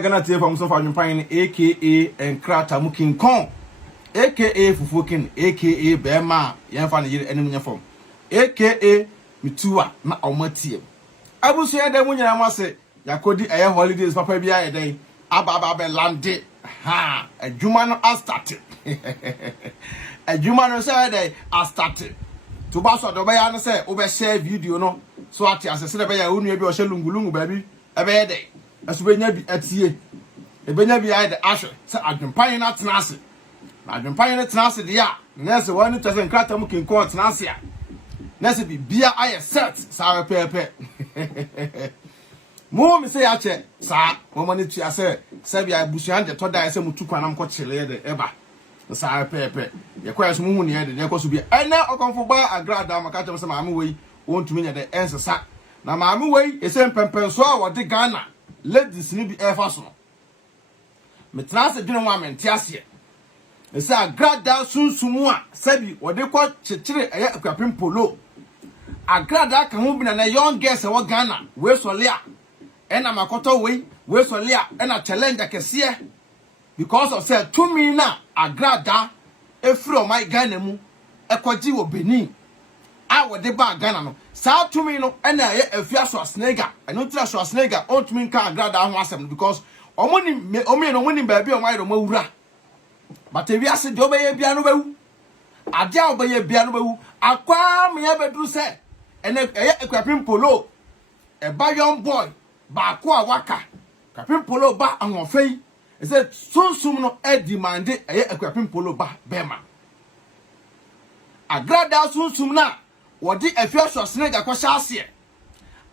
gonna tell from some Adwenepahene aka Agradaa King Kong aka Fufukin aka Bema Yanfan Yiri Enemy Form aka Mitua na Omatie. Abusu ya da munya na say yakodi aye holidays papa bia ya den aba be lande ha adwuma no a started adwuma no say dey a started to ba so do be ya no say wo be share video no so ati asese de be ya onu bi o she lungulungu ba bi e be dey aso be nya bi atie e be nya bi ya dey ahwe say Adwenepahene na tenase na Adwenepahene na tenase de ya na say wonu tese Agradaa King Kong tenase ya na say bi bia aye set sa pepe mo me say ache sa mo mani tu ase se bia busuan de to da ase mutu kwanam ko chile de eba sa pepe ye kwa so mu ne de ne ko so bia ene okonfo ba Agradaa maka chem se maame wei wontumi nya de ensesa na maame wei ese mpempen so a wode Ghana ladies ni bi efa so me trans dwene wa mente ase ese Agradaa sunsumu a sabi wode ko chechire eye Akuapem poloo Agradaa ka ho bi na young girls e wo Ghana we so le a ena makoto we so le a ena challenge akese because of say to me na Agradaa e from my Ghana mu ekoji wo Benin a wo de ba Ghana no sa to me no ena ye afia so snega eno tira so snega on to me kan Agradaa ho asem because omoni no woni ba bi o mai do mawura but ewi ase de obeye bia no bawu ade a obeye bia no bawu akwa me ya bedru say ene Akuapem poloo e ba young boy ba ko a waka Akuapem poloo ba ahofei e say sunsum no e demand Akuapem poloo ba bema Agradaa sunsum na wodi afia so snega ko shaase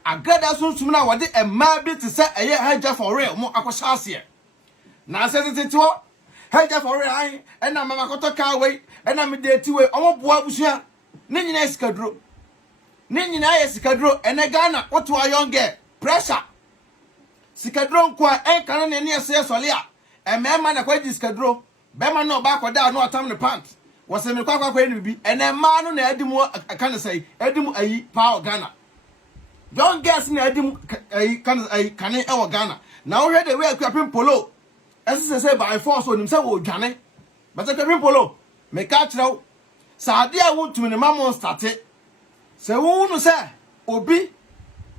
Agradaa sunsum na wodi e ma bi te say eye haja for real mo akoshaase na say tete haja for real ai ena mama koto ka wei ena me date wei omo boa busua ne nyina sikaduro ne nyina ye sikaduro ene Ghana oto young girl pressure sikaduro nkwa enka ne ne ese sole a emema na kwaji sikaduro bema na oba akoda na otam ne pant wose me kwakwa ni bibi ene ma no na adimu aka ne sai adimu ayi pa Ghana young girls na adimu ayi kan e wo Ghana na wo hwe de we Akuapem poloo ese say by force onim say wo dwane but Akuapem poloo me ka kirawo saade a wotumi ne mamon starte se wonu se obi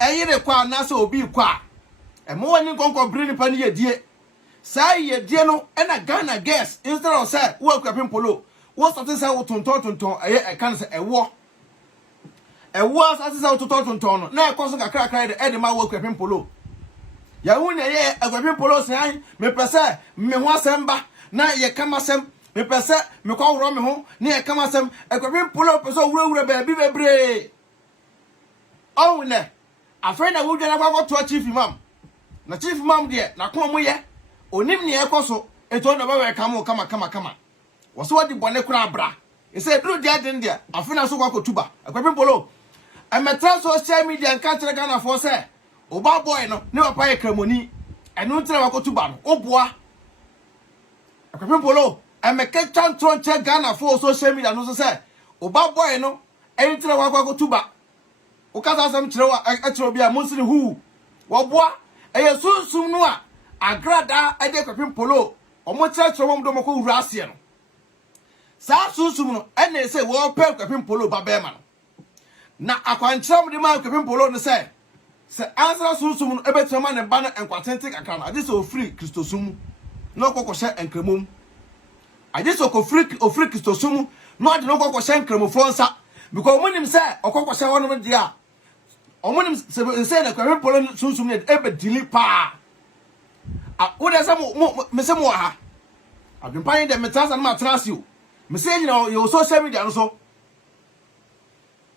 eyire kwa na se obi kwa emo wani konko brini pani yedie sai yedie no na Ghana girls instead of say wo Akuapem poloo wo starte say wo tonton eye kan se ewo starte say wo tonton no na ekoso kakra de ma wo Akuapem poloo ya woni eye Akuapem poloo se an me pese me ho asemba na ye kama sem me pese me kwa woro me ho ne e kama sem Akuapem poloo pese wura ba bi bebre o ne afre na wudwa na kwa to chief imam na chief imam de na ko mo ye onim ne e koso eto na ba we kama woso wadi bone kura bra e say dru dia den dia afre na so kwa kotuba Akuapem poloo ametra social media nka tere Ghana for say oba boy no ne papa ye kramoni enu tere wa kotuba no oboa Akuapem poloo ameke chantron che Ghana for social media no so say oba boy no enu tere wa kotuba ukasa sam kirewa akiro bia monsini hu wo boa eye sunsum no a Agradaa ade Akuapem poloo omo kirewa mo do mako wura ase no sa sunsum no ene say wo pe Akuapem poloo ba be ma no na akwankyerem de ma Akuapem poloo no say se answer sunsum no ebetema ne ba no enkwatente kakra no ade se ofiri kristosum no kokoshe enkremom ade se ofiri kristosum no ade no kokoshe enkremofo nsa because omonim say okokoshe wono dia omonim se na Akuapem poloo sunsum ne ebe dili pa wo de se me se mo ha Adwenepahene de metasa na matrasi o me se nyina yo social media no so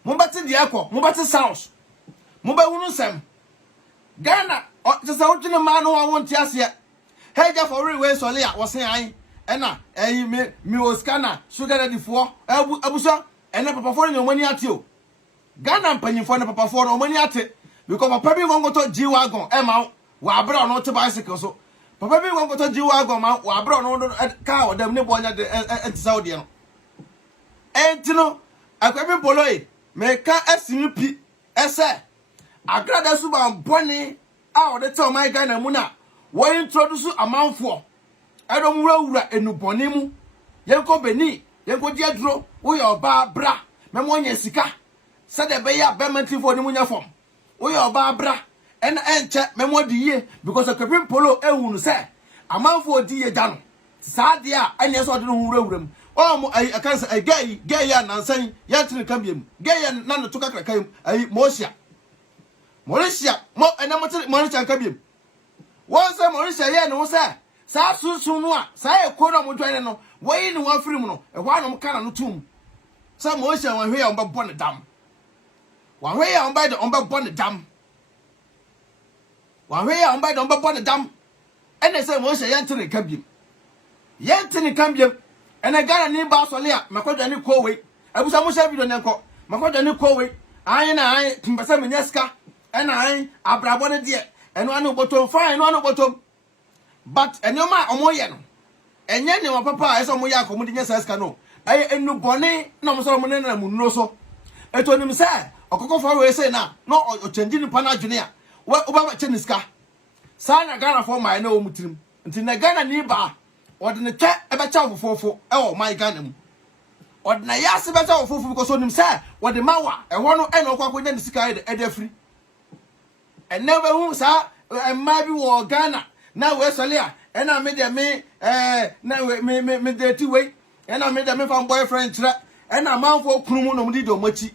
mo bati de akọ mo bati sounds mo ba wunu sem Ghana se se wotune ma no wonti ase heja for real we sole a wosen an ena eyi me oskana sugar daddy fo abuso ena papa fo ne omani ate o Ghana mpanyimfo ne papa fo no omani ate because papa bi gongoto G-Wagon e ma wa abra no te bicycle so papa bi gongoto G-Wagon ma wa abra no ka odam ne bonya de entisa ode no entino Akuapem poloo me ka asinipi ese Agradaa suba boni a ode te o mai Ghana mu na wo introduce amanfo edom wura enubone mu yenko beni yenko di aduro wo ye oba bra memo nya sika se de be ya be mantifo ni mu nya fom wo ye oba bra en enche memo di ye because Akuapem poloo ehunu se amanfo di ye da no saa de a anya so de no wurawuram o mo ai akansa ai gay ya nansan ya tini kambiem gay ya na no to kakra kai ai mosia mo ena mo chan kambiem won se mo ye no se saa sunsun no a saa ekoro mo dwane no wayi ni wan firi mu no e hwa no mo kana no tum se mo wan hwe ya on be bɔ dam wan hwe ya on be bɔ dam wan hwe ya on be bɔ dam ene se mo ye ntini kambiem yentini kambiem ene Ghana ni ba sole a makodwa ni kowe abusa mo sha video nenko makodwa ni kowe ayin na ayin timpasa menyaska ena ayin abrabo ne de eno anu botom fine eno anu botom but enyoma omoye no enye ne papa eso mo ya ko mo de nyasa ska no ayi enu bone na mo so mo na mu nuro so eto nim se okoko fa we say na no o change ni pa na adwene a wo ba che ni ska sa na Ghana for my na o mutirim nti na Ghana ni ba odne che ebecha ofofofo my Ghana mu odna yase becha ofofofo because onim say wode mawa eho no eno kwa konya nisika ede free and never hu sa emma bi wo Ghana na we sole a ena me de me na we me de ti we ena me de me fan boyfriend kire ena manfo kunumu no mdi do machi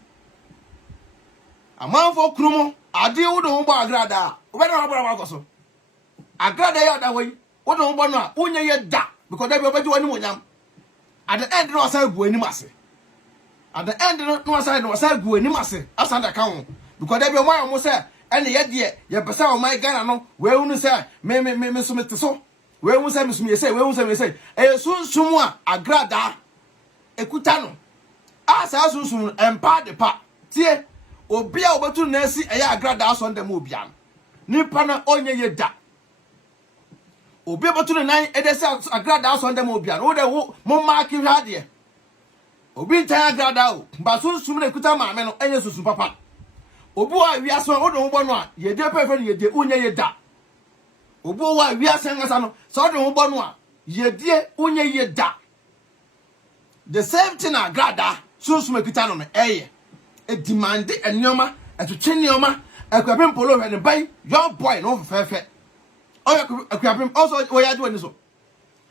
amanfo kunumu ade wo do bo Agradaa we na rabara kwaso Agradaa ya da we wo do bo no a unye ye da because they be obaji wani monyam at the end no asa gu anim ase at the end no asa gu anim ase asa da kan because they be omo say ene ye de ye pesa o my Ghana no we unu say me so mete so we unu say me so me say we unu say me say sunsun a Agradaa ekuta no asa sunsun empa de pa tie obi a obetu na asi Agradaa so ndem obi an nipa na onye ye da obi botu ne nan edese Agradaa so ndem obi an wo de wo mo mark hade obi tan Agradaa o ba sunsun na ekuta maame no enye sunsun papa obi wa wiase wo de wo bo no a ye de pefe ye de unye ye da obi wa wiase ngasa no so de wo bo no a ye de unye ye da the same thing Agradaa sunsun ekuta no no eye e demand enyoma etwetwe nyoma Akuapem poloo hwe ne bai young boy no fefe Akuapem also we ya do ni so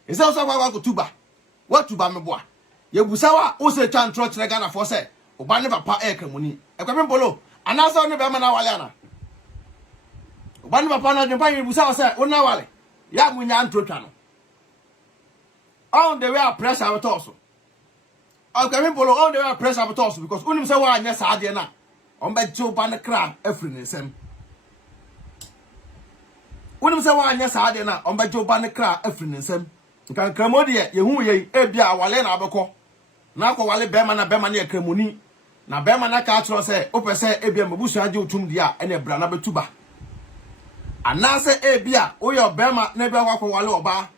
ese also kwa ko tuba what tuba me boa ye busa wa o se twa ntro kire Ghana for say oba ne papa e kamuni Akuapem poloo anasa ne be ma na wale ana oba ne papa na de pa ye busa wa say wona wale ya munya ntro twa no on the way pressure at also Akuapem poloo on the way pressure at also because unim say wa anya sa ade na on be jo ba ne kra afri ne sem unim say wa anya sa ade na on be jo ba ne kra afri ne sem nkan kramodi ye hu ye e bia wale na abekọ na akọ wale be ma na ye kramoni na be ma na ka atro say opese e bia mabusu age otum dia ene bra na betuba anase e bia o ye be ma na bia akọ wale oba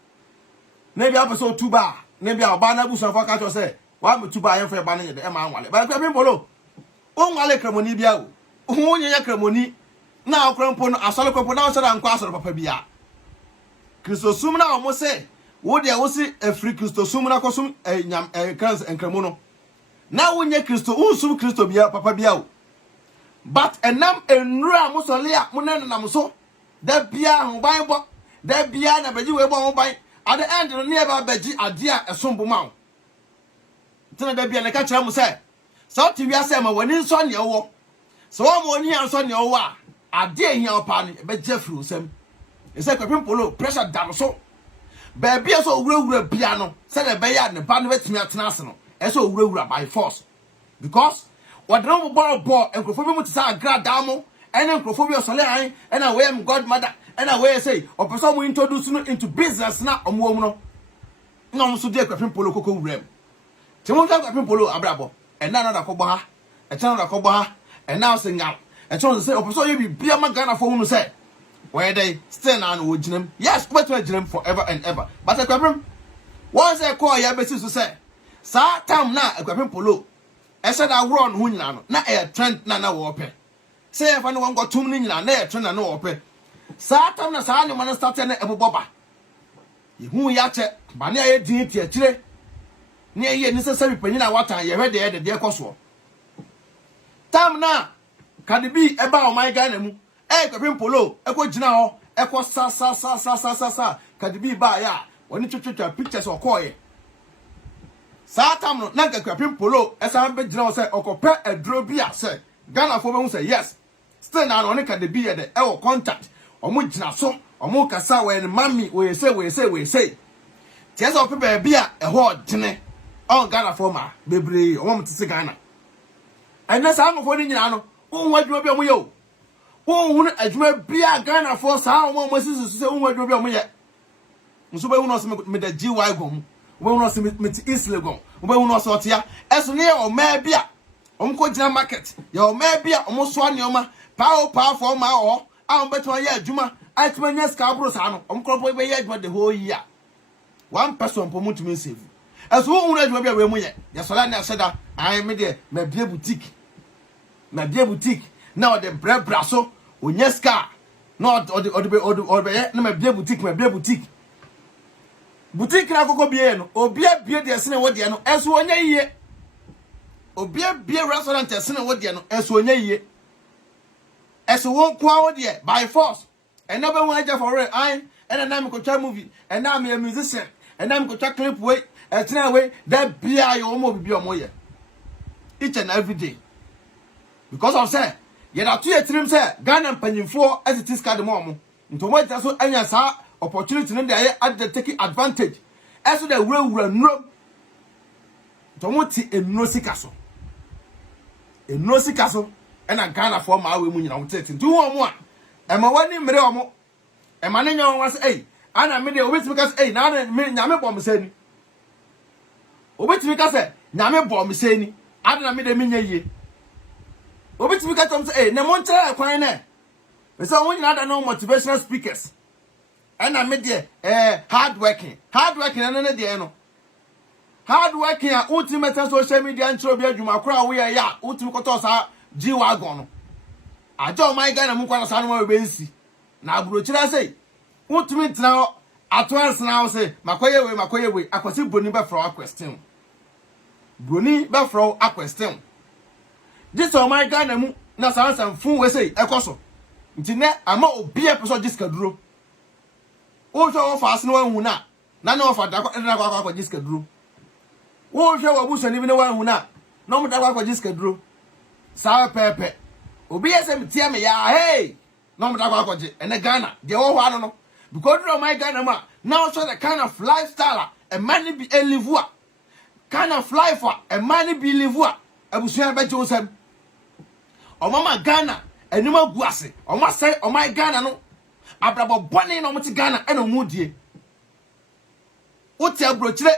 na bia opese otuba na bia oba na busu afọ ka atro say wa betuba ye fa ba na ye de e ma wale ba Akuapem poloo o nwale kramoni bia o hu onye ya kramoni na akrampo no asole krampo na osara nkwa asoro papa bia Kristosum na o mo se wo de wo si afri Kristosum na kosum nyam kans enkramo no na wonye Kristo unsum Kristo bia papa bia o but enam enura mo sole a mo nanam so da bia ho ban bo da bia na baji we bo ho ban at the end no ne ba baji ade a esombo ma o tena da bia na ka kira mo se so ti wi ase ma woni nso ne wo so wo mo ni anso ne wo a ade ehia opa ne be jefri osem ese Akuapem poloo pressure dam so ba bia so wurawura bia no se na be ya ne ba no betimi atena ase no eso wurawura by force because what no ball enkrofo bi mutisa Agradaa mo ene enkrofo bi osole an ena we am godmother ena we say opeso mo introduce no into business na omo no na omo so de Akuapem poloo koko wuram timo ka Akuapem poloo abrabo ena na da kogbo ha e chana da kogbo ha ena o singam e chana say opeso ye bi bia ma Ghana for unu say where they still na no ginam yes but we ginam forever and ever but Akuapem once e call ya besi so say sa tam na Akuapem poloo e said I run hu nyina no na e trend na wo pe say e fa no won go tum ni nyina na e trend na wo pe Saa tam na saa nyoma no start na eboboba. Yehu ya che ba ne aye din ti akire. Ne aye ni sesa bipanyina watan ye hwede de ekoso. Tam na Kadibi eba o my Ghana mu. Akuapem poloo ekogina ho eko sa Kadibi ba ya woni twetwetwa pictures okoye. Saa tam no na Akuapem poloo esa be gina ho se okope adro bi a se Ghana fo be hu se yes. Still na no ne Kadibi ye de e wo contact. Omo gina so omo kasa we ne mami we say. Tiesa ope ba bia e ho dene. On Ghana fo ma bebre omo mtese Ghana. Ena saa no fo ni nyina no won wadwuma bi omo ye o. Won adwuma bia Ghana fo saa omo sisi se won wadwuma bi omo ye. Nso be won no me da GY gom. We won no me ti Isle gom. We won no so tia. Eso ne o ma bia omo ko gina market. Ya o ma bia omo so aneoma power for ma o. A on beto ye adwuma. A tuma nya ska bro saa no. Omo kro be ye adwuma the whole year. One person po mutumi save. Eso won adwuma bia we mu ye. Ya so la na seda. Ai me de me bia boutique. Na bia boutique. Na o de bra so onye ska. Na o de na me bia boutique. Boutique na kokko bie no. Obia bie de se na wo de no. Eso onye yiye. Obia bie restaurant se na wo de no. Eso onye yiye. Eso won kwa wo de by force. And never want to for it. I and na me ko twa movie. And na me a musician. And na me ko twa clip way. And tena way that bia yo mo bi omo ye. Each and every day. Because of say, ye na to yetrim say Ghana mpanyimfo as it is card mo. Nto mo ta so anya sa opportunity no dey at the taking advantage. Eso the wura nrom. Nto mo ti enno sika so. Enno sika so e na Ghana fo ma we mu nyina wo tete. Nto wo mo a e ma wani mere omo. E ma ne nyon wa say eh ana me dey obetimi ka say eh na me nyame bom say ni. Obetimi ka say nyame bom say ni. Adana me dey me nya yie. Obetimi ka tom say eh na mo ntra kwan na. Me say won nyina da no motivational speakers. Ana me dey hard working na ne dey no. Hard working a ultimate social media ntro bi adwuma kora wo ye ya ultimate koto sa G wagon no. Ajo my Ghana mu kwa sa no ma be nsi. Na aburo kira say ultimate na atwans na wo say makoye we akwasi broni be from question. Broni be from a question. This on my Ghana mu na san fun we say ekoso. Nti ne ama obi e peso jiska duro. Wo hwe wo fast no hu na na wo fa da kwa jiska duro. Wo hwe wo buso ni bi ne wa hu na mo da kwa jiska duro. Sa pepe. Obi ese mtia me ya hey. No mo da kwa je ene Ghana de wo ho ano no. Because of my Ghana ma now show the kind of lifestyle a man be a live kind of life a man be live abusuan be josem o mama Ghana enima guase o ma say o my Ghana no abrabo bone no mo ti Ghana e no mu die o ti abrochire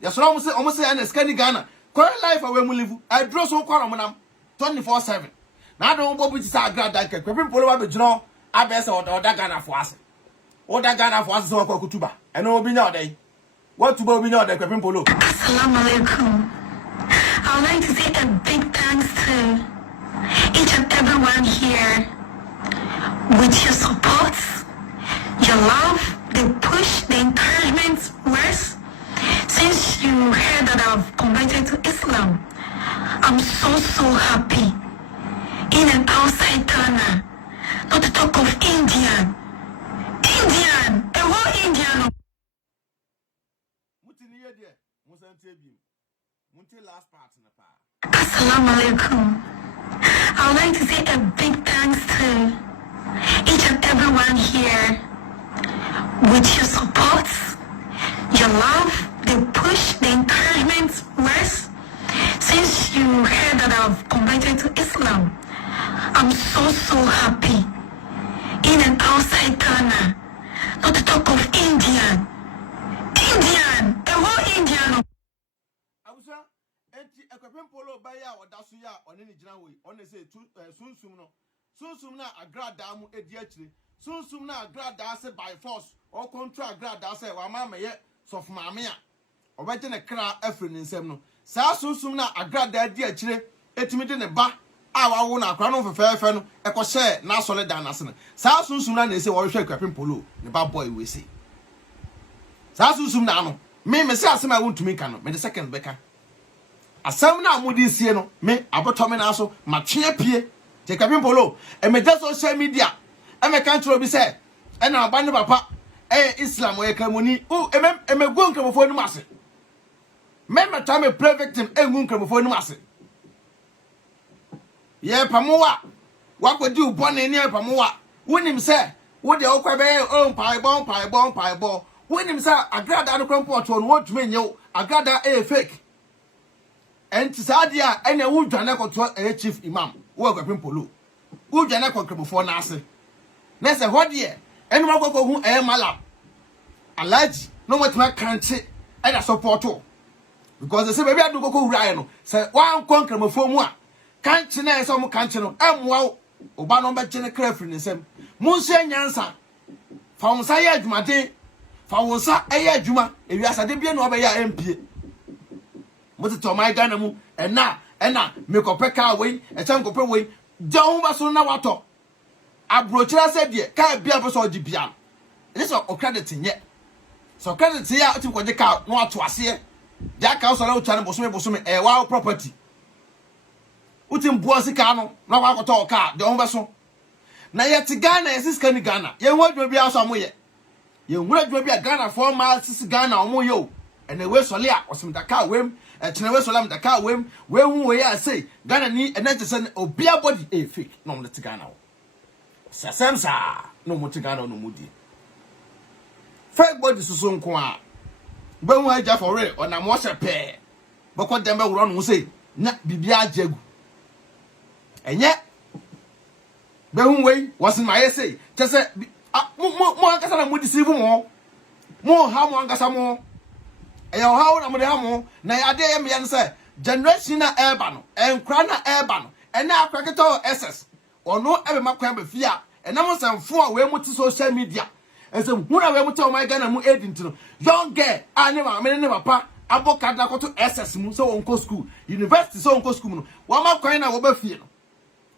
ya so o mo say na skani Ghana current life we mu live I draw so kwara mo nam 24/7 na do mo bu ti sa Agradaa Akuapem poloo ba be jino abese o da Ghana fo ase o da Ghana fo ase so kwa kutuba eno obi nya odai what tuba obi nya odai Akuapem poloo. Assalamu alaikum. I would like to say a big thanks to each and everyone here. With your support, your love, the push, the encouragement words. Since you heard that I've converted to Islam, I'm so happy. In and outside Ghana, not to talk of Indian, a whole Indian. Assalamu alaikum. I would like to say a big thanks to each and everyone here. With your support, your love, the push, the encouragement words. Since you heard that I've converted to Islam, I'm so happy. In and outside Ghana, not to talk of Indian, a whole Indian. Akuapem poloo ba ya odaso ya one ni gina we one say sunsum na Agradaa mu edi akire sunsum na Agradaa se by force or control Agradaa se wa ma meye sof maame a obeje ne kra afre ni nsem no saa sunsum na Agradaa di akire etimi de ne ba awa wo na akra no fefefe no ekọ share na solid dan ase no saa sunsum na na say wo hwe Akuapem poloo ne ba boy we say saa sunsum na no me say asem a wontumi ka no me the second beka asem na amudi sie no me aboto me na so ma twe pie te Akuapem poloo e me just social media e me kan tro bi say e na aba ne papa Islam o yekamuni o e me go nkramofo ni mase me meta me play victim engu nkramofo ni mase ye pamowa wakodi ubone ni pamowa wonim se wo de okwa be on paibon wonim se Agradaa no krampo no wotuma nyew Agradaa fake enti sadia ene wo dwane koto chief imam wo Akuapem poloo wo dwane konkramofo na ase na se hodie enu makoko hu malam alaji no motuma kante e da supporto because say baby adu kokko wura no say wan konkramofo mu a kanche na eso mu kanche no emwa oba no be gene krafri ne sem munse nyansa fa wonsa ye adwumade fa wonsa eye adwuma ewi asade bia no oba ya MP motito mai Ghana mu ena mekopeka we echa nkopɛ we je ho ba so na wato abrochira se de ka bia bo so ogibia it is o credit nye so credit ya oti ko je ka no ato ase ja ka so na o twa no bosome wa property uti mbuo sika no na kwa akoto ka de ho be so na yet Ghana esiska ni Ghana ye ho adwo bia so amoye ye nwura adwo bia Ghana for ma sis Ghana omoye o ene we sole a osim daka wem tene we sole am daka wem we hu we ya say Ghana ni ene tese obia body fake no mo te Ghana o sasemsa no mo te Ghana no mudi fake body susu nko a be hu aja for real ona mo se pe boko dembe wuro no say na bibia ajagu enye be hu we was my say tese mo ankasa na mo deceive mo ha mo ankasa mo eyo ha na mo de ha mo na ya de ye me yan say generation na eba no enkra na eba no ena akraketo ss ono ebe makwa be fia ena mo sanfo a we mo ti social media ense hu na we mo te o my Ghana mu edit no young girl ani ma me ne papa aboka na koto ss mu so won school university so won school no wa makwa na wo ba fie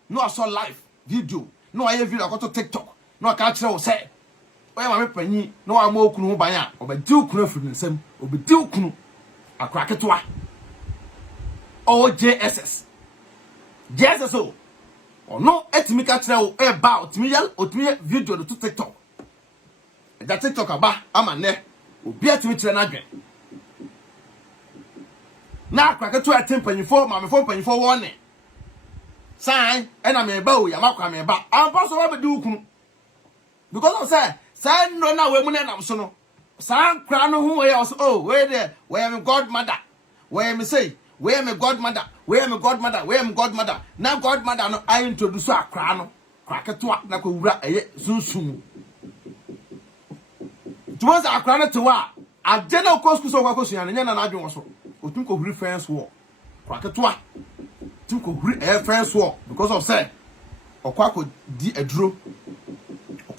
no aso live video no aye video akoto TikTok no aka kire wo say oya ma me panyi no wa ma okunu ho ban a obedi okunu afiri nsam obedi okunu akraketoa OJSS JSS no etimi ka kire wo e ba otimi video do to TikTok that TikTok aba ama ne obi atimi kire na adwen na akraketoa tempanyifo ma me fo panyifo wo ne sai ena me ba o ya makwa me ba ampa so ba di ukunu because of say no na we mu na nam so no san kra no hu we also oh we there we am godmother we am say we am godmother na godmother no I introduce akra no kraketo na ko wura eye sunsun tuwa za akra no tewa agena ko school so kwa suya nya na adwen wo so otun ko huri friends wo kraketo tun ko huri friends wo because of say okwa ko di aduro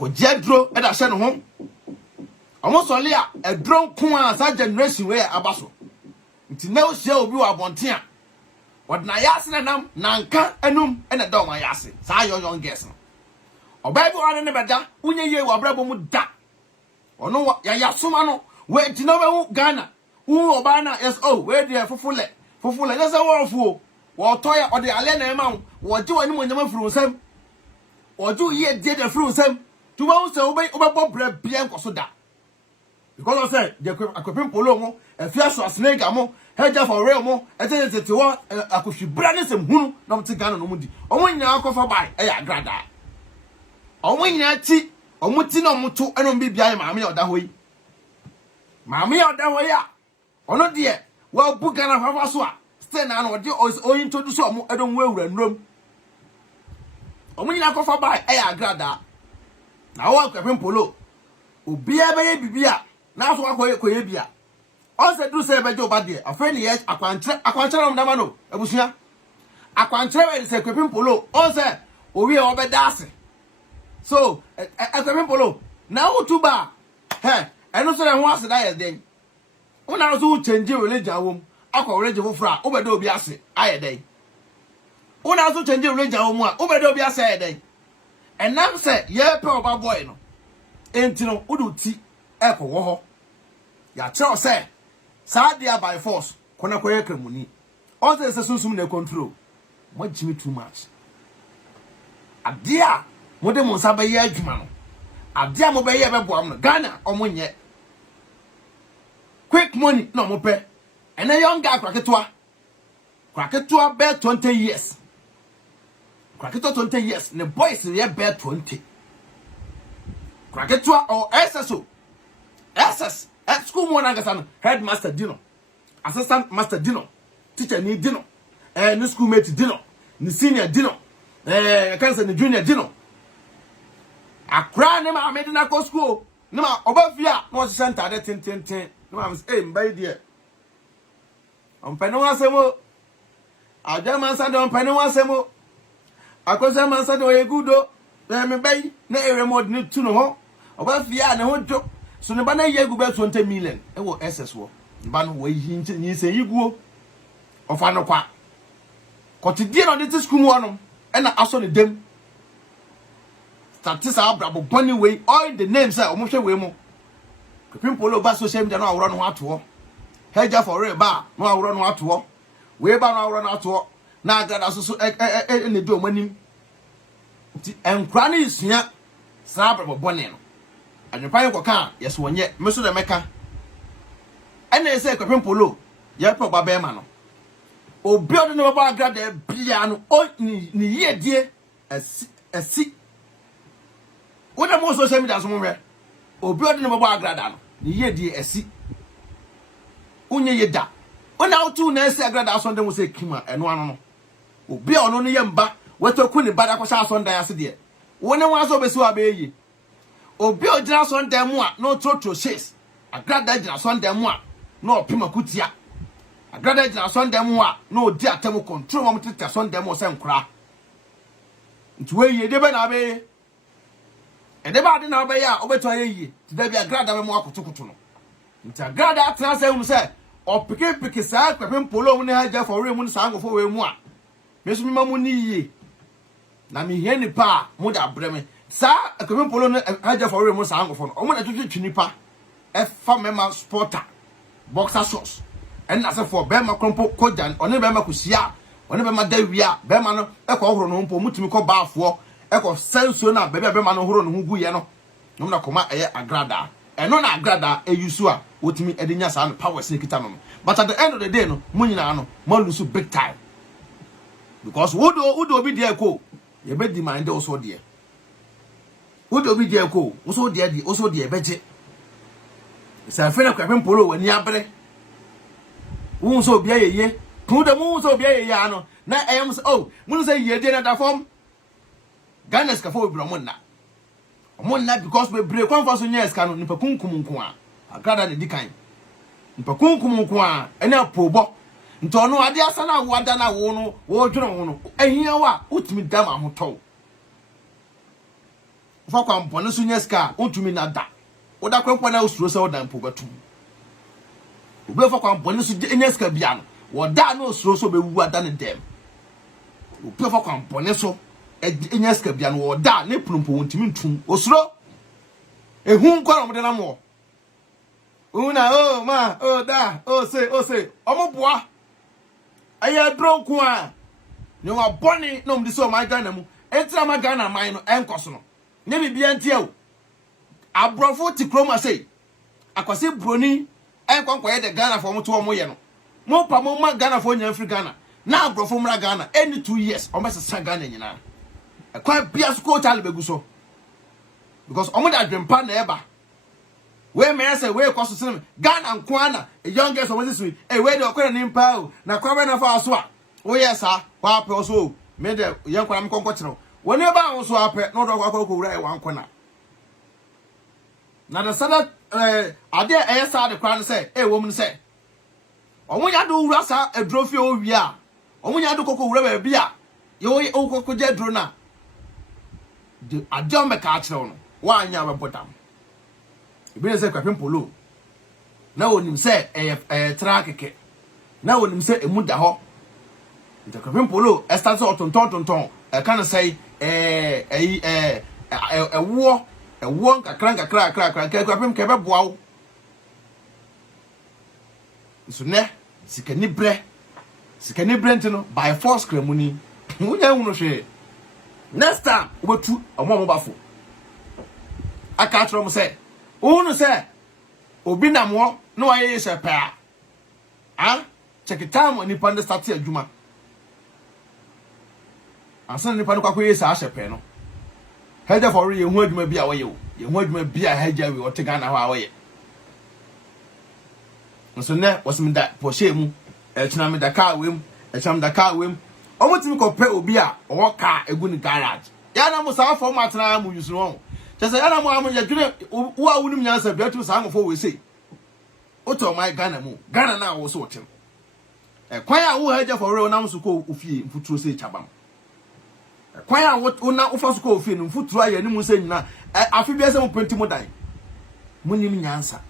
ko jedro e da hye no ho omo sole a edro nko a sa generation we abaso nti na o hye obi wa bonten a odna yase na nam na nka anum e na da o ma yase sa young girls no oba bi wan ne beda unye ye wa brabo mu da ono ya soma no we ti no be hu Ghana hu oba na yes oh we dey fufule yes wo ofu wo toya ode ale na ema wo je wani mo nyama furu nsam oju ye die de furu nsam tu ba wo se wo be bobra bia nkoso da because I say the Akuapem poloo mo efia so asnega mo heja for real mo etete wo akohwibra ne sem hunu na mo te Ghana no mudi omo nyina akofa bai e ya Agradaa omo nyina ti omo ti na omo to eno bibia maame ya oda hoyi a ono de wa bu Ghana fafa so a stay na no de o introduce omo edon wewura nrom omo nyina akofa bai e ya Agradaa na wo Akuapem poloo obia be ye bibia na so akoye bia o se du se bejo ba de afeni ye akwantre no dama no abusua akwantre we se Akuapem poloo o se owi e obeda ase so Akuapem poloo na utuba eno so le ho ase da ye den una so change religion wom akọ religion fofra obeda obi ase aye den Una also change range a omo a obedo bia say den enam say ye pe oba boy no enti no udu ti ekowo ho ya tell say sa dia by force kona koye kramuni all say sunsum na control mo jimi too much adia mo de mo nsa ba ye adwuma no adia mo ba ye be boam no Ghana omo nye quick money no mo pe ene young guy kwaketoa be 20 years kwaketoa 20 years ne boys ye be 20 kwaketoa or SSO SS at school mo na gasa no headmaster dino assistant master dino teacher ni dino ni schoolmate dino ni senior dino cancer ni junior dino akra ne ma medina ko school ne ma obafia no center de ten no ma say mbai die ompano asemo ajama sade ompano asemo akosa man sade oyegudo na me bai na eremod ni tu no ho obafia ne ho jo so ne ba na yegu be 20 million e wo SS wo ba no wo yi ni se yiguo ofa no kwa kotidie no de school mu no e na aso ne dem statisa abrabo boni we all the names a omo hwe we mu Akuapem poloo ba social media no aworo no ato Heja for real ba no aworo no ato we ba no aworo no ato na Agradaa so ne do manim ti enkra na isua sa abrabo boni no Adwenepahene ko kan yes wonye meso de meka ene se Akuapem poloo ye pe ba be ma no obi ode ne ba Agradaa bia no o ni yedie asi wona mo social media so mo hwe obi ode ne ba Agradaa no ni yedie asi unye yeda ona otu na esi Agradaa Sunday mo se kima eno ano no obi ono no ye mba weto ku ni bada ko sha Sunday ase de wona wa so besi wa be yi obi ogira Sunday mu a no trotro shares Agradaa gira Sunday mu a no opima kutia Agradaa gira Sunday mu a no odi atemu control mo tete Sunday mu se nkura nti we yi de be na be ede ba de na be ya obeto ayi ti da bi Agradaa be mu akotokoto no nti Agradaa atena se hu se opike sa Akuapem poloo mu ne haja for real mu ne sa ngofo we mu a mesu mi mamu ni yie na mi hie nipa mu da breme sa Akuapem poloo ne haja for real mu sa ngofo no omo na twetwe nipa e fa mema sporter boxer shorts en na se for be ma krompo kojan one be ma kusia one be ma dawia be ma no e ko horo no mpo mutumi ko baafo e ko senso na be ma no horo no hu guye no no na koma eye Agradaa eno na Agradaa eyusu a wotimi edinya sa no powers ne kita no but at the end of the day no munyina no man lose big time because wodo obi dey ko ye be demand also dey wodo obi dey ko also dey beje sa fe na Akuapem poloo wani abre won so bia yeye tu de mu so bia yeye ano na eyam so oh mun say ye dey na da form Ghana ska fo bro mun na because we break one for so nyes ka no nipa kunkum nko a Agradaa ne dikan nipa kunkum nko a ene apobo nto no ade asa na wada na wo no wo dworo wo no ehia wa utimi dam ahoto fa kwa mpone so nyes ka utimi na da woda kwankwa na usuro se woda mpo betum obi fa kwa mpone so nyes ka bia no woda na usuro so bewu ada ne dem obi fa kwa mpone so nyes ka bia no woda ne punumpo wontimi ntum osuro ehun nkwa no de na mo una oh ma oh da oh say omoboa aya dronku a ne wa boni no mdi so ma Ghana mu entra ma Ghana man no enkoso no ne bibia ntia o abrofo ti kroma sei akwase broni enkonkoye de Ghana for mo to mo ye no mo pa mo ma Ghana for nya Ghana na abrofo mra Ghana any 2 years o mesa Ghana nyina akwa bia so ko tale begu so because omo da Adwenpa na eba we me say we koso sin Ghana nkwana a youngest of this week we dey okora nimpa o na kwa na fa so a wo yes a kwa pe so me de yankwa am konko kire woni ba wo so ape no do kwa ko wura e wankona na the sada ade e sa de kwa say wo mun say omunya do wura sa adrofi o wi a omunya do kokko wura ba bia yo o kokko je dro na de adom be ka kire no wa anya ba botam ibine se Akuapem poloo na wonim se trakeke na wonim se emu da ho The Akuapem poloo starts out tonton kind of say a war kakra Akuapem kebe boawo so ne sikani bre ntino by force kramuni munya hunu hwe next time obetu omo bafo aka tro mo say hunu say obi namwo no aye se pa check it time ni pande start adwuma asan ni pande kwakoye sa ahyepe no heja for ye hu adwuma bi a woye wo ye hu adwuma bi a heja wi otega na ho a woye nso ne wosim da poshe mu echina me da car wem omutimi ko pe obi a owo car egu ni garage ya na mo sa afọ matena mu yusu no chese ya na mo am ya dwene wo a wunim nyansa bia tu sa ngofo we sei oto my Ghana na wo so wotem kwan a wo haja for real na so ko ofie mfuturo sei chabam kwan a wo na ofa so ko ofie no mfuturo aye ni mu sei nyina afi bia se mo penti mo dan munim nyansa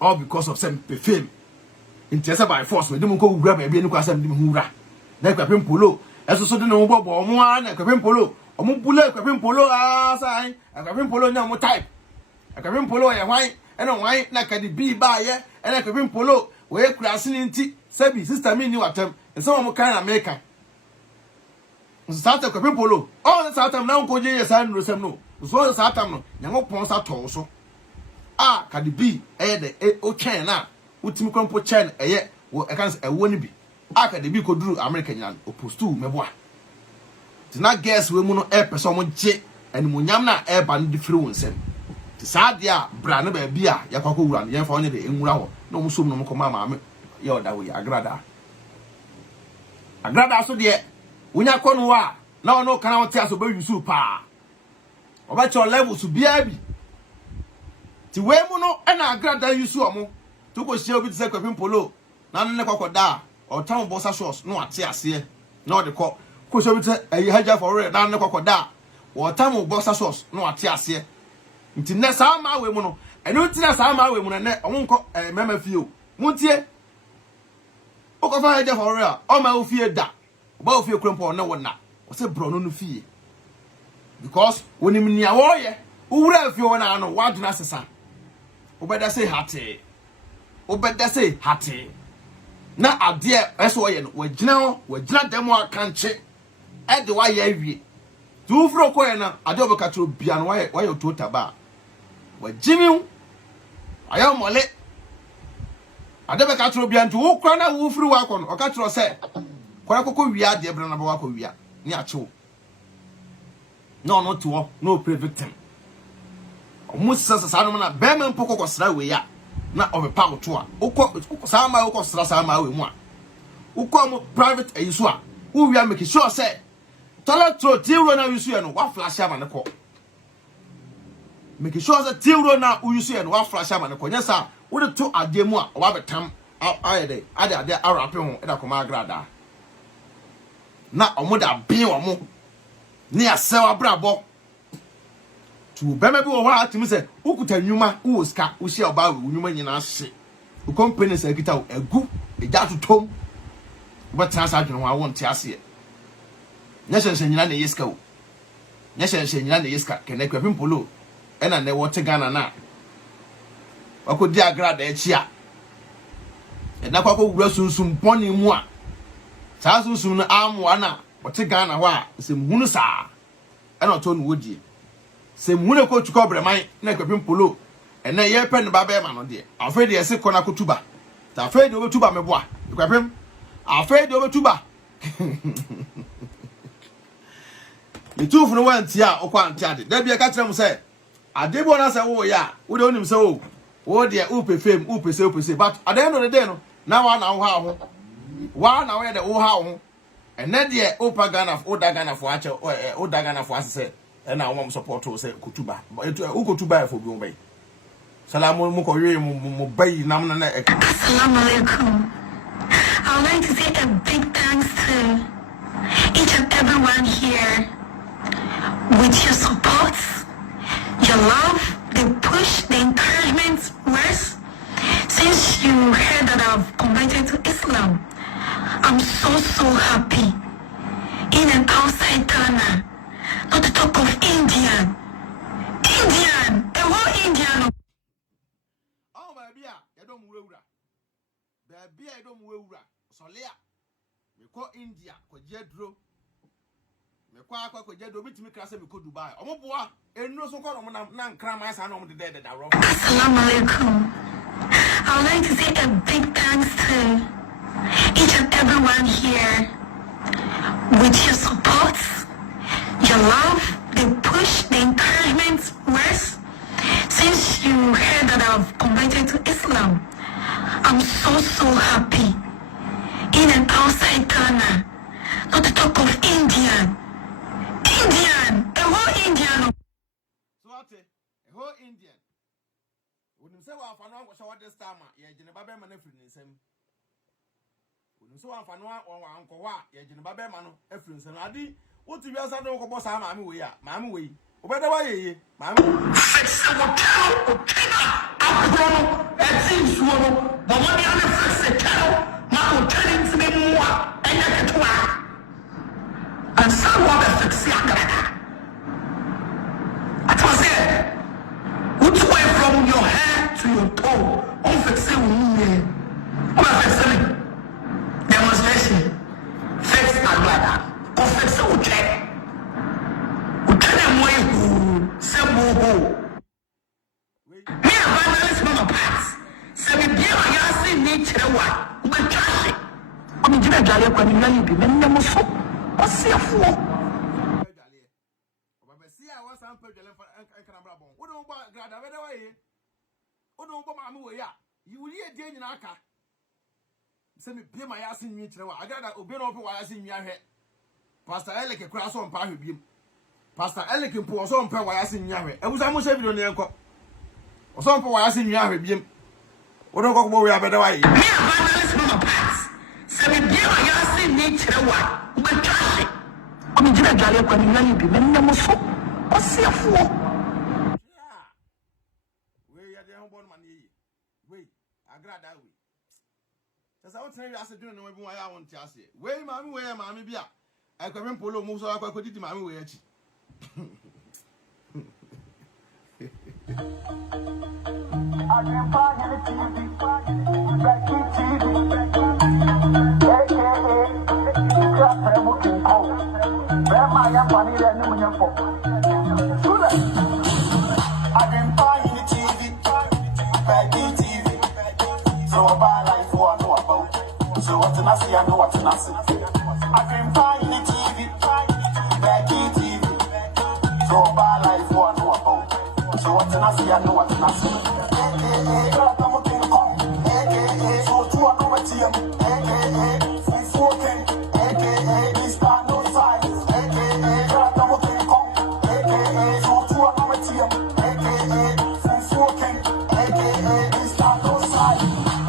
all because of some fame interest by force we dem ko wura ba bia ni ko asem dem wura na Akuapem poloo eso so de no bobo omo na Akuapem poloo omo bula Akuapem poloo sai Akuapem poloo nya mo type Akuapem poloo ye hwan ena hwan na kadi bi ba ye ena Akuapem poloo we kura sini nti sabi sister mi ni watam enso omo kan America South Akuapem poloo all South am na nko je ye sa nro sem no so South am no nyango pon sa to so kadi bi de o twen na utimi krompo chen wo kan se ewo ni bi kadi bi ko duru America nyan opostu meboa tina guess we mu no person mo je animonyam na ba no di free wonsem ti saade a bra no ba bi a yakwakọ wura no yemfa onye de enwura ho na mo som no mo ko mama ye oda wo Agradaa so de wonya kọ no wa na ono kana wote aso ba yusu pa oba cho level su bia bi ti we mu no na Agradaa yusu omo to ko hia obi ti se Akuapem poloo na no ne kokoda o town bossa shows no ate ase na o de ko hia obi ti ayi haja for real na no ne kokoda o town bossa shows no ate ase nti ne sa ma we mu no eno nti na sa ma we mu ne o nko mema fie o mu tie o ko fa haja for real o ma o fie da o ba o fie krompo na wona o se bro no fie because wonim nia wo ye wo wura fie wona no wa duna sesa obeda say hate na ade eso ye no wagina demo akanche e de wa ye awie tu fro ko ye na ade obeka tro bia no wa ye tota ba wagimiu aya mole ade beka tro bia ntu wo kra na wo fri wa ko no oka tro se kwara kokko wia ade bra na ba wa ko wia ni acho no to no pre victim omusa sa no na be me mpoko kosra we ya na obepa oto a ukọ sama ukọ sra sama we mu a ukọ mo private ayiso a wo wia make sure say toilet throw tiwro na yusu ye no wa flash ama ne ko make sure say tiwro na yusu ye no wa flash ama ne ko nyesa wo de to ade mu a wa betam ayede ade arape ho e da koma Agradaa na omo da bin omo ni asewa brabo tu bema bi wo ha atimi se ukuta nwuma wo ska wo hia oba wo nwuma nyina hye wo company se kita wo agu eja totom wo betra adwene ho a won te ase nya hye nyina na yeska wo nya hye nyina na yeska kene Akuapem poloo ena ne wo te Ghana na wakodi Agradaa echi a ena kwakọ wura sunsum poni mu a saa sunsum no amwa na wo te Ghana ho a se muhunu saa ena to no wodie se muhunu ko tukọ breman na Akuapem poloo ena ye pe ne ba be ma no de afa de ese kọ na kotuba ta afa de obetuba meboa Akuapem afa de obetuba Itufu no wanti a okwa anti ade da bia ka kire mu se ade bo na se wo ya wo de onim se wo de upe fame upe se but at the end of the day no na wa na wo ha ho wa na wo de wo ha ho ene de opa Ghana o da Ghana fo ache o da Ghana fo asese na wo mom support o se kotuba o kotuba fo bi mo bai salamu mu ko wi mu bai nam na Assalamu alaikum. I would like to say a big thanks to each and everyone here with your support, your love, the push, the encouragement words. Since you heard that I've converted to Islam, I I'm so happy. In and outside Ghana. Not to talk of Indian. A whole Indian. Oh, my dear, I don't move. Baby, I don't move. Solia. Me call India, ko jedro. Me kwa jedro bit me class me ko Dubai. Omo boa, enu so ko no na nkran man sa no de de da ro. Assalamu alaikum. I would like to say a big thanks to each and everyone here with your support, your love, the push, the encouragement words. Since you heard that I've converted to Islam, I'm so happy. In and outside Ghana, not to talk of Indian, a whole Indian. So what? A whole Indian. Wouldn't say what I know what this time, yeah, Jennifer Man, every same. Wouldn't say what I know or Uncle Wa, yeah, Jennifer Man, every same. I did what you guys are doing about Mammy way, Mammy way. By the way, Mammy. That seems one, but when the other first said, Mamma turning to me more, and I get to work. And someone that fixed the Agradaa. I was there. Which way from your head to your toe? On fixing me. What fixing? Demonstration. Fix Agradaa. Go fix it. Check. We tell them where you say more. Me abandoned mama parts. Say me be my yasi nature one. But trash it. I'm going to tell you when you be men never so. What's your fool? You will hear Jane in Aka. Send me pay my ass in me. I got that open up while I see me ahead. Pastor Alec a cross on Parry Beam. Pastor Alec and poor son per while I see me ahead. I was almost every on the uncle. Or some for while I see me ahead. What don't go away better way. Me abandoned mama pass. Send me pay my ass in nature one. But trash it. I'm going to tell you when you be men never so. What's your fool? Agradaa we. Just I want to tell you as a doing no one I want to say. Where mommy be? Akuapem poloo move so I could eat mommy way. So about life, I know about. So what I see, I know what I see. I can find the TV, Becky TV. So about life, I know about. So what I see, I know what I see. I'm looking home. So two are over here. Free smoking. This car no size. I'm looking home. So two are over here. Free smoking. This car no size.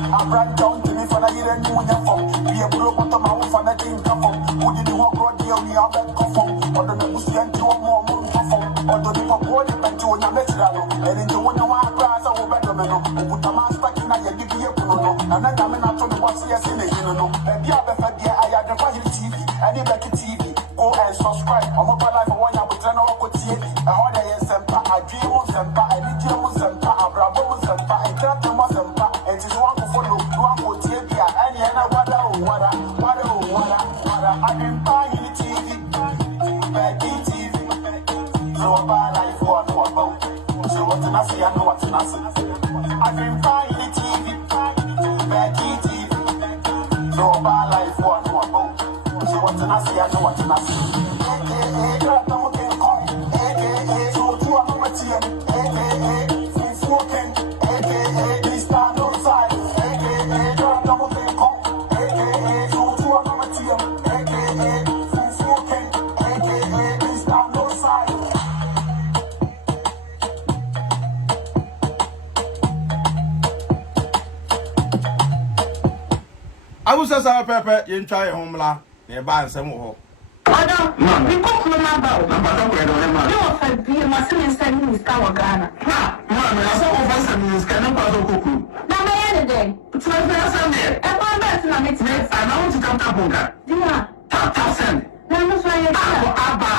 I ran down to me for the year and you went from. Be a broke on the mouth for the thing come from. Would you walk on the only other come from? Or the Nebusi and two more moon come from. Or the people body and two on your metrano. And in the one of our grass, I will better men. Put a mask back in a give you a puno. And then I'm not on the what's here in the no. And the other fat year, I had the Fire TV. And the Becky TV. Go and subscribe. I'm up alive for one year with General Cotier. I heard I am Sempa. I dream on Sempa. I need you on Sempa. I bravo on Sempa. I can't do my Sempa. And just one follow. I didn't buy any TV, Becky TV. So about life, I know about. So what I see, I know what I see. I didn't buy any TV, Becky TV. So about life, I know about. So what I see, I know what I see. So two are not material. Free smoking. This time no size. I was just a pepper, you try home la, nearby and some more. Other, we go to my bow. No, I be a master inside Miss Ghana. I saw of us and Miss Ghana. Now, my other day, it's my first Sunday. And my best now. want to tap bunga. Yeah. Tap send. No, so I Abba,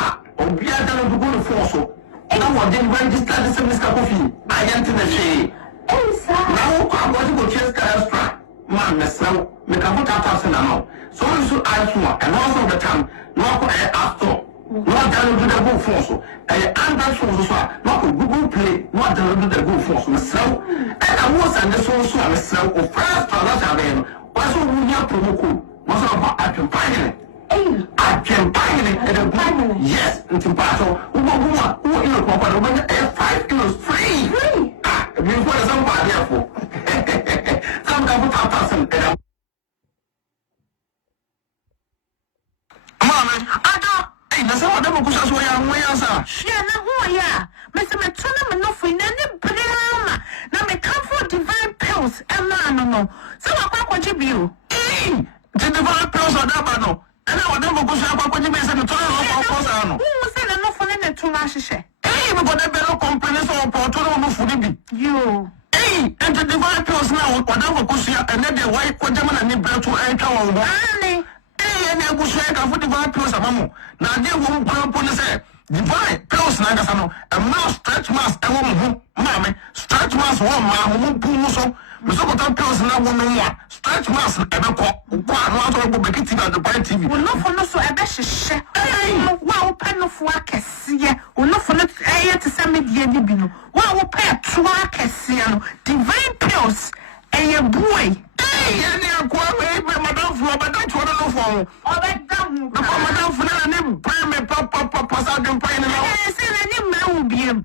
Obia done to go to force. No one didn't register the service coffee. I enter the shade. Now I'm going to go chase extra. Man, Miss Now, make a tap send now. So you should ask one, and also the time, not after. Not download the Go Force. Android phones, not Google Play, not download the Go Force. Myself, and I was and the source of myself of first transaction. Was only a promo code. Was about Akuapem. Akuapem. Yes, into battle. Who in the proper when 5 kilos free. Ah, before somebody for some couple of thousand. Nasa wada mo kusa so ya nwa sa. Hwɛ na ho ya. Mese me tona me no fo na ne brama. Na me come for divine pills no no. So akwakwagye bio. The divine pills oda ba no. Ana wada mo kusa akwakwagye be se me tona no ko sa no. Wo se na no fo ne tona hyehyɛ. Me go da be no company so po to no fo ni bi. Yo. And the divine pills now wada mo kusa ene de why kwagye na ne breto atwa won ho. Ani. And I was saying, I put divine pills a mammo. Now, they won't put on say, divine pills, Nagasano, a mouse stretch mask, a woman, mammy, stretch mask, one man, who pull so. We saw what pills now one on one. Stretch mask, and a call, one out of the TV at the Pine TV. Well, not for no so a best. Wow, pen of work, see, or not for not to send me the Edibino. Wow, pair to work, see, divine pills, and your boy. And you're quite madame for but don't want to know for. Oh, that dumb. The madame for the name, bring me papa, Adwenepahene. I said, I didn't know him.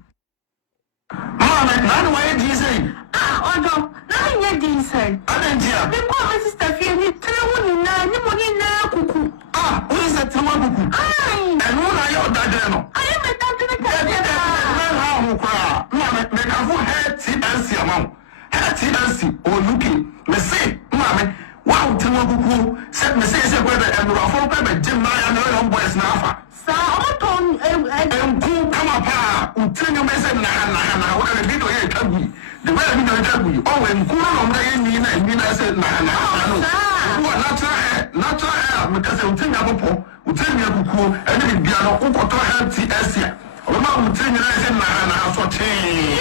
Mamma, none way do you say? Although, nothing yet, dear sir. I didn't hear. The poor sister fear me, cuckoo. Who is that? And when are you that? I am a doctor. Mamma, make a full head, see, and see a mouth. TNC or looking, me say, mammy, wow, Timoku said, me say, whether and Raffle Pepper, Jim, and her boys now. So, and cool come up, who tell you, Messi, nah, what a video here can be. The very video can be. Oh, and cool on the Nina said, not try, because I'm telling you, who tell me a cool, and then be an open TNC. Or mom, tell me, I said, nah, so change.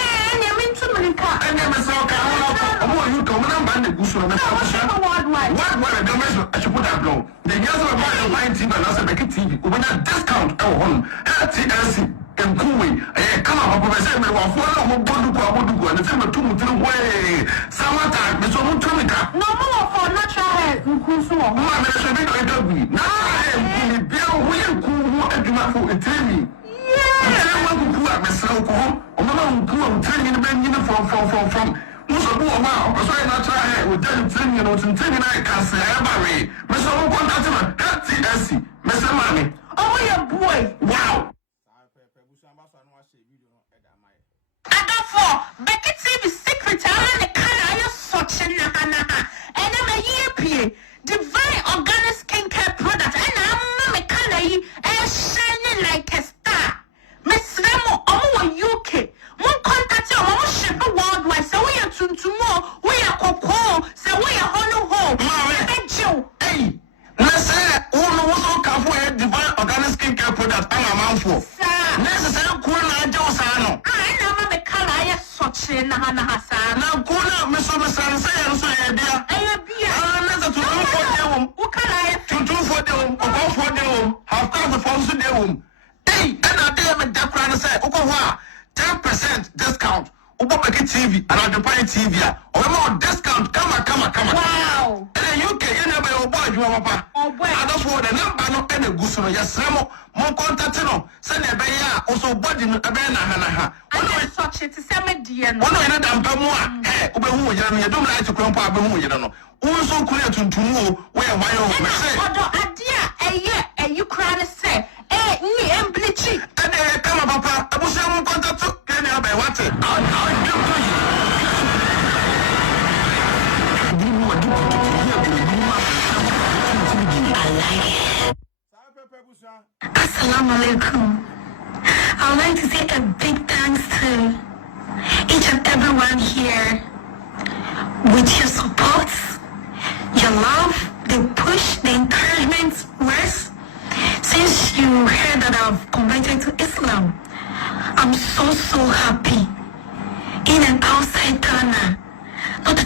And then Miss Oka, you come and ban the goose on the what dimension I should put that blow. The years of my TV and also make it TV. When a discount at home, TNC and Kui, come up with a same one for no Bodu and the same 2 way. Summertime, Miss Omutumika. No more for natural health. Mamma, I should be going to be. Now I am Bill William Cool and do not for a TV. From most of all, I was trying to try with them 10 years and 10 I can say every Mr. Okontatman, TNC, Mr. Money. Oh, your boy. Wow. I got for Becky TV secret. I the car such a nahana. And I'm a year divine organic skincare product. And I'm a color and shining like a star. Miss Remo, UK. Mon contact your own ship worldwide. So we are tomorrow. We are cocoa. So we are honor home. Hey, let's say, oh, no, divine organic skincare product. I'm a mouthful. Necessary cool. I know the color. Such a nahana. Now, cool, Miss Overson, say, I have come the phones to the room. Hey, and I dare me that crowd say, 10% discount. Ubabeke TV and Adwenepahene TV. Or more discount. Come on. Wow. And then UK, you never obey you, papa. Oh, boy. I don't want the number no any gusto. Yes, Remo, more contact no. Send a bear also body a banana. I such it to send me dear. One way that I'm Pamua. Hey, you don't like to come up with you don't know. Also clear to move where my own say. A you cry to say, me and bleachy. And then come up, papa. I was able to contact you. Can you be what? Assalamu alaikum. I would like to say a big thanks to each and everyone here with your support, your love, the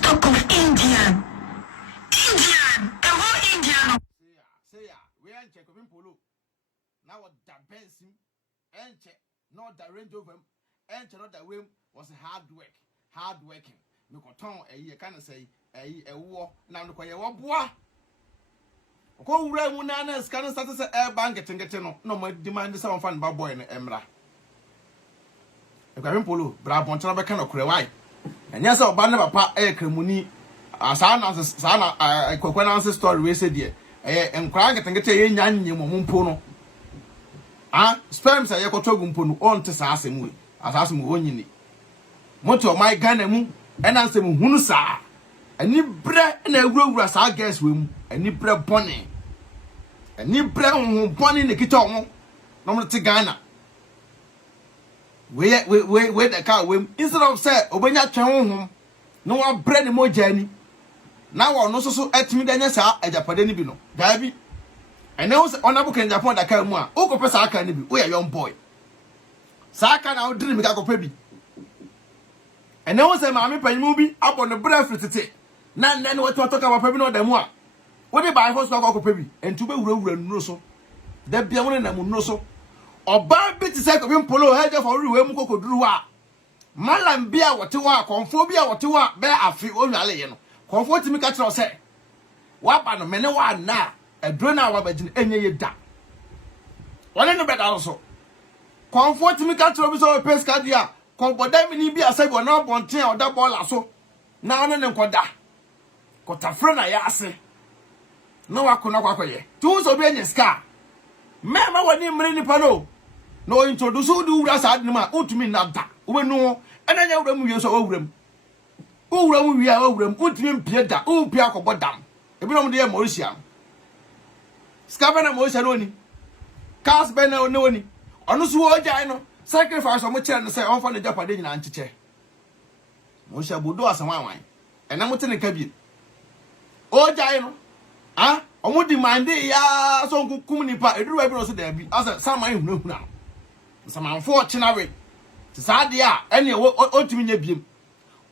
talk of Indian. Indian, the whole Indian. Say ya, we ain't check Akuapem poloo. Now what that bensim, ain't check, not the range of him, ain't not the whim was hard working. Me koton a kind of say a war now the quiet war boy. Ko wura mu na na scan start say air bank getting no my demand some fan ba boy na emra. Akuapem poloo bra bonchana be kan okure why. Enya say oba na papa e kremuni asana Akuapem story we say there. Enkra getting ye nyanyi mumpo no. Sperm say ye koto gumpo no on te sa asem we. Asasem onyini. Moto my Ghana mu ena nsem hunu sa. Ani bre na ewurawura sa gas we mu. Ani bre bone. Ani bre hu bone ne kita omo. No mo te Ghana. We the car we instead of say obenya twen honhom no wa bre ne mojani. Na wo no so etimi danya sa ajapade ni bi no. Da bi. And now honorable Ken Japan da car mu a o ko pesa aka ni bi. O ya young boy. Sa aka na o diri mi ka ko pebi. And now say maami panyimu bi abon the breath tete. Na what talk about pebi no da mu a. What dey buy house ko pebi. Entu be wurawura nuro so. Da bia won na mu nuro so. Oba bi ti say Akuapem poloo heje for we mu kokoduru a. Malam bia wote wa konfo bia wote wa be afi onwale ye no. Konfo timi ka kire say. Wa ba no mene wa na Adwenepahene wa bagine enye ye da. Wale no be da so. Konfo timi ka kire bi so peska dia. Konboda mi ni bi asai go na bonten a oda ball aso. Na ono ne nkoda. Kotafre na ya ase. No wakona kwakoye. Tu so bi enye ska. Mema wani mre ni pano. No introduce du wura sa adnima utumi na da. Ubenu enanya wura mu yeso wura mu. Wura mu wi a wura mu utumi mpie da. Upia akobodam. Ebi no mo de Mauritius. Ska na Mauritius no ni. Cars be na no ni. Onu so ojai no. Sacrifice omo chere no say on fa na japade nyina ncheche. Mo sha bodo asanwan. Ena mo tene ka bi. Ojai no. Omo demand ya so nkukum nipa eduru wa bi no so da bi. Asa saman hunahuna. Saman fo chinawe. Ti saade a ene otumi nya biem.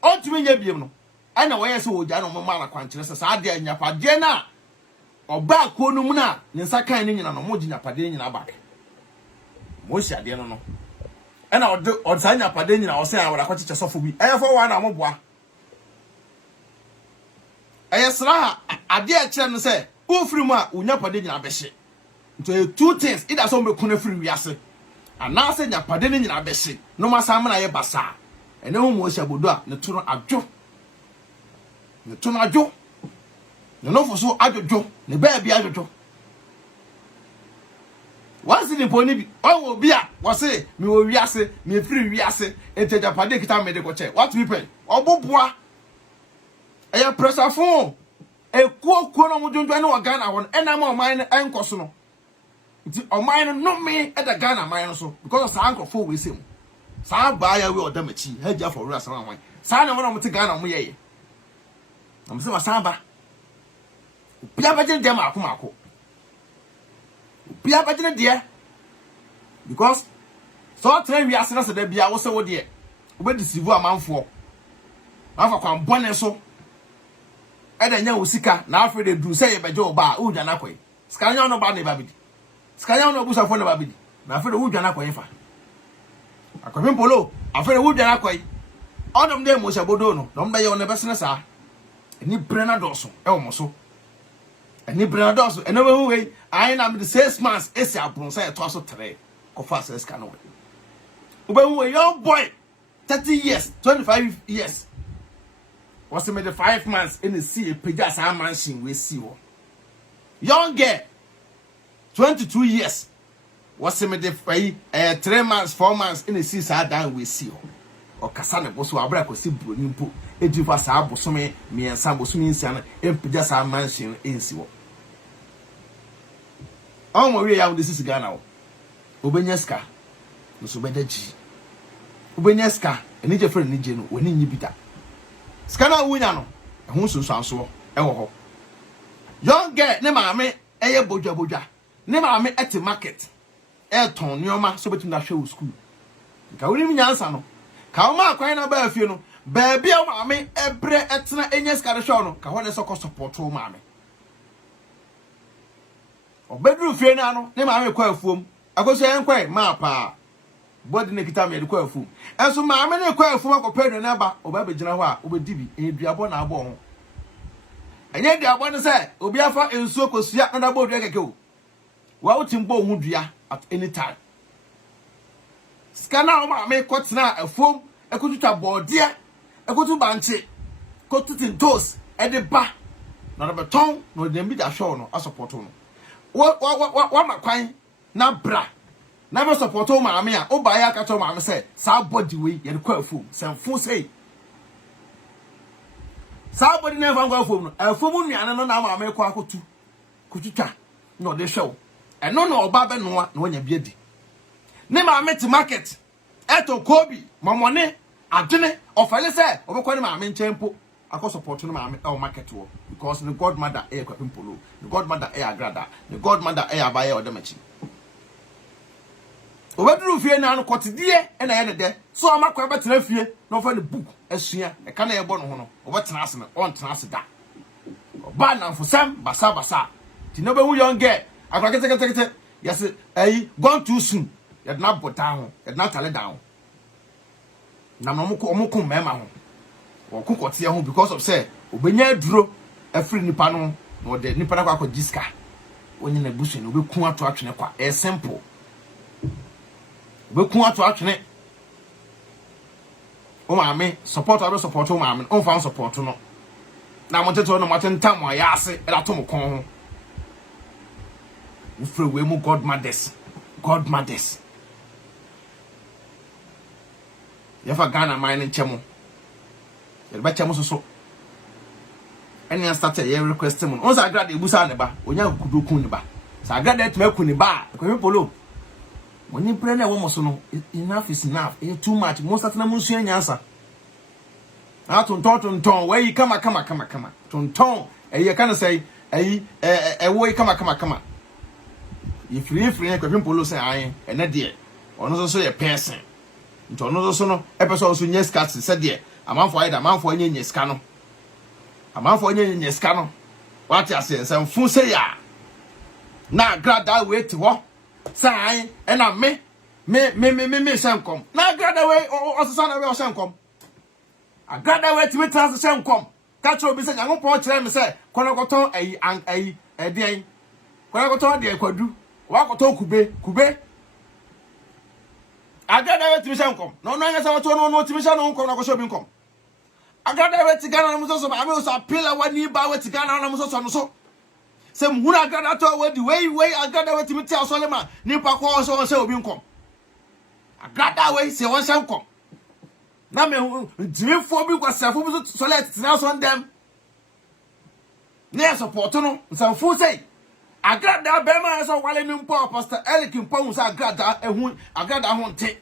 Otumi nya biem no. Ana wo yese ojai no mo mala kwankyere se saade a nyapade na oba ko no mu na ne nsa kan ne nyina no mo di nyapade nyina back. Mo sha de no. Ena odsa nyapade nyina o se awara kwachiche sofo bi. Fo wa na mo boa. Sra ade a kire no se ofiri mu a unyapade nyina behye. Nto two things either so mekuna firi wiase. Ana se nyapade ne nyina behye. No masam na ye basa. Ene ho mo sha bodo a ne to no adwo. Ne to no adwo. Ne no fo so adwo. Ne ba bia adwo. Once in the pony bi o bi a wo se me wo wiase me firi wiase entejapade kita me de ko che what people oboboa eya pressure phone ekuokuo no mudwondwa ne o Ghana won ena ma oman enkoso no nti oman no me e da Ghana man no so because sa ankofo we sem sa ba ya we odamachi haja for real sama wan sa na wona mute Ghana mo yeye na mse ma sa ba bia ba je dem akomako bia ba je de because so train we asena se da bia wo se wo de wo be deceive amanfo afa kwan bone so eda nya osika na afre de du say ye beje oba u dwana kwai ska nya no ba na babidi ska nya no busa fo na babidi na afre de u dwana kwai fa Akuapem poloo afre de u dwana kwai odom de mo shabodo no dom da ye on be sene sa ni brena doso e wo mo so ni brena doso e no be hu we ai na me 6 months esi abron say to so 3 ko fa se ska no we be hu we young boy 30 years 25 years was made the 5 months in the sea pejas a mansion we see wo young girl 22 years was made the 3 months 4 months in the sea sa dan we see wo o kasa ne boso abra ko si broni mpo edifa sa abosome miensa bosome nsia na pejas a mansion ensi wo on mo we ya wo this Ghana wo obenya ska no so bedaji obenya ska eni je friend ni je no woni nyi bida skana wunya no ehun sunsanso e wo ho young girl ne maame eye bodwa ne maame at market e ton nioma so betim da hwe school ka woni nyansa no ka o ma kwan na ba afie no Baby o maame ebre etena enye skare show no ka ho ne so ko support o maame obedru fie na no ne maame kwa afuom akoso enkwai ma pa body ne kita me de kwa afuom enso maame ne kwa afuom akopɛ na ba oba begina ho a obedibi eduabo na abo ho enye eduabo ne se obi afa ensuo kosua na bo dua keke o wa utimbo hu dua at any time skana o maame kotena afuom ekotuta bode ekotu banche kotutin toes edeba na beton no dem bi da show no support no wa makwan na bra na be support o maame a o ba ya ka to maame say sa body we ye kwa afum semfo say sa body na fa kwa afum no afum nuane no na maame kwa akotu kututwa no de show eno no oba be no na onya biadi ne maame ti market eto kobi mamone adwene ofale say obekwa ne maame nchempo akọ support no maame e market wo because the godmother e Akuapem poloo, the godmother e Agradaa, the godmother e abaye odemachi obedru fie na no kotedie e na ye ne de so amakwa betena fie no fa ne book asua e ka na ye bo no ho no obetena ase no on tena ase da oba na mfosam basa ti no be hu young girl akwa kete yes gone too soon ye na bota ho ye na tale down na omuko mema ho wokokote ho because of say obenya aduro afri nipa no no de nipa na kwa jiska onye na busu no beku ato atwene kwa simple beku ato atwene o maame support o maame on fan support no na mo teto no matentam ya ase e da to mo kon ho ufre we mu godmothers yafa Ghana mine nchemo yeba chemo so enya start ye request mu on sa Agradaa ebusa ne ba onya kudokun ne ba sa Agradaa etuma kun ne ba Akuapem poloo woni pre na wo mo so no enough is enough it too much mo start na mo nsu anya asa tonton we kama tonton ye kana say wo kama ye free Akuapem poloo say ayen ene de ono so ye person nto ono so no epeso so nye skat se de amanfo ayeda amanfo nye ska no amanfo nye ska no what you say semfu say ya na Agradaa we ti ho sai e na me senkom na Agradaa we osesa na we senkom Agradaa we ti metra senkom ka cho bi se nyankopon kire me se konokoton de konokoton de kwadu wa koton kube Agradaa we ti senkom no anya se wato no ti no nkom na ko shobi nkom Agradaa we ti Ghana na muso so ame so apela wani ba we ti Ghana na muso so no so se mhuna Agradaa to we di we Agradaa we ti meti asolema ni pa ko so se obi nkom Agradaa we se won senkom na me ndimfo bi kwa safo bi so let tina so ndem ne support no nsanfo sei Agradaa be ma so wale ni mpo Pastor Elikimpo hu sa Agradaa ho nte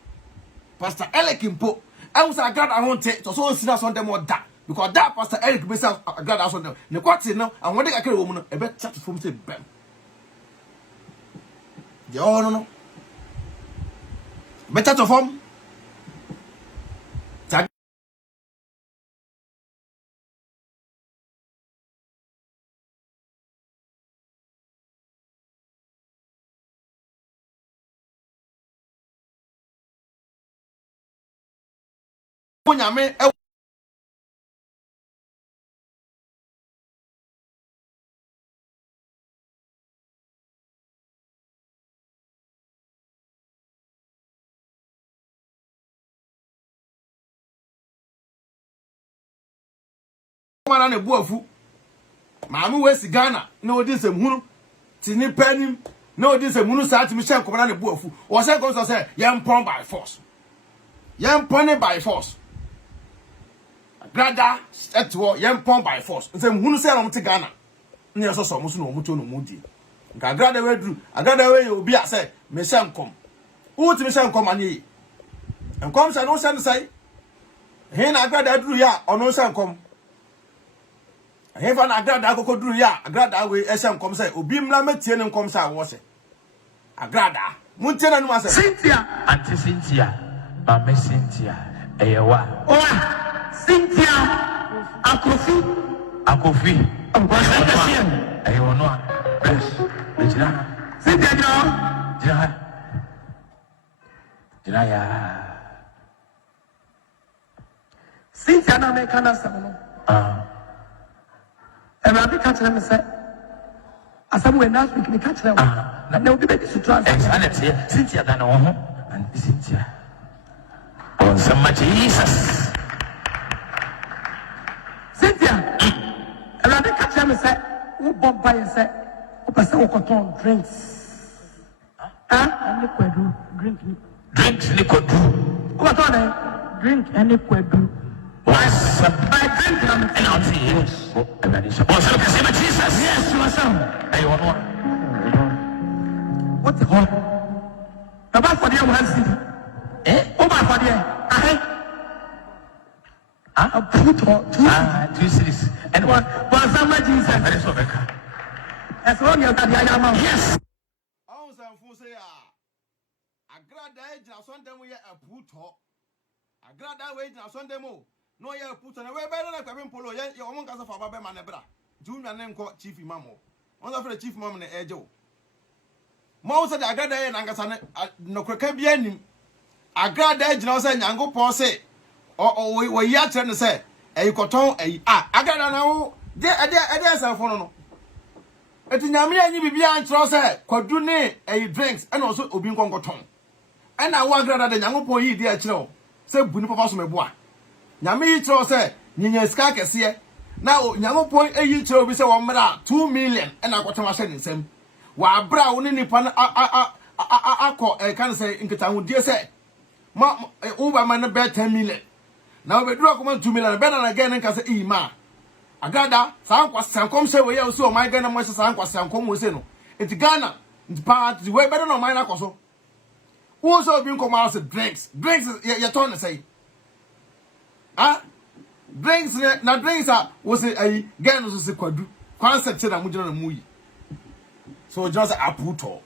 Pastor Elikimpo hu sa Agradaa ho nte to so sina so ndem oda because that Pastor Eric be sa Agradaa so ndem ne kwati no anwode kakere wo mu no e be chat from say bam de no be chat from Nyame mana na buafu maame we si Ghana na odi nsɛmhunu ti ni panim na odi nsɛmhunu saa ti mi hyɛ nkɔmana na buafu o sɛ ko so sɛ yɛmpɔn by force by force Agradaa etwo yempon by force nsem hunu se na mte Ghana ne so mo so na omuto no mudi nka Agradaa we duru Agradaa we obi a se me hye nkom uti me hye nkom ani nkom se no se ne sai he na Agradaa duru ya ono hye nkom he fa na Agradaa kokko duru ya Agradaa we hye nkom se obi mra matie ne nkom se awo se Agradaa muntie na numa se Cynthia ba me Cynthia eyewa Cynthia Akofi. I want no. Cynthia, Cynthia, na make an answer. And I'll be catching them, sir. As someone last week, we catch them. Now, no, be ready to transfer. Cynthia, than and Cynthia. On some much Jesus. Cynthia, and I'll be catching them, sir. Who bought by and said, who person cotton drinks? And liquid drink. Drinks liquid. What on it? Drink and liquid. I drink and I'll see you. Also, Jesus. Yes, you are some. I want one. What the hell? About for the one city. Oh, my for the a put or 2 cities. And one some Jesus. As long as that I am. Yes. Oh, some fools say, Agradaa na Sunday we a puto. Agradaa wait na Sunday mo. No ye puto na we better na Akuapem poloo ye omo kasa fa baba manebra. Junior na nko chief imam o. On za for chief imam na ejo. Mo say Agradaa ye na ngasa no kweka bia nim. Agradaa gina say Nyankopon say o ya kire ne say eyikoton Agradaa na wo de asafo no. Eti nyame anyi bibia ankyerɛ sɛ kwadu ne drinks ɛna ɔso obi nkonkoton ɛna wo Agradaa de Nyankopon yi di akyerɛ sɛ buni papa so meboa nyame yi kyerɛ sɛ nyinya sika kɛse na Nyankopon yi kyerɛ obi sɛ wo mmra 2 million ɛna akɔtema hyɛ ne nsam wa abra wo ne nipa na akɔ kan sɛ nketahodie sɛ ma wo ba ma ne be 10 million na wo beduru akɔma 2 million be na again nka sɛ ima Agradaa san kwasankom se we ya osi o man Ghana mo se san kwasankom mo se no enti Ghana part we better no man akoso wo so obi nkom house drinks ye ton ne say drinks na drinks wo se ayi Ghana so se kwadu concept na mo jina na mu yi so just aputo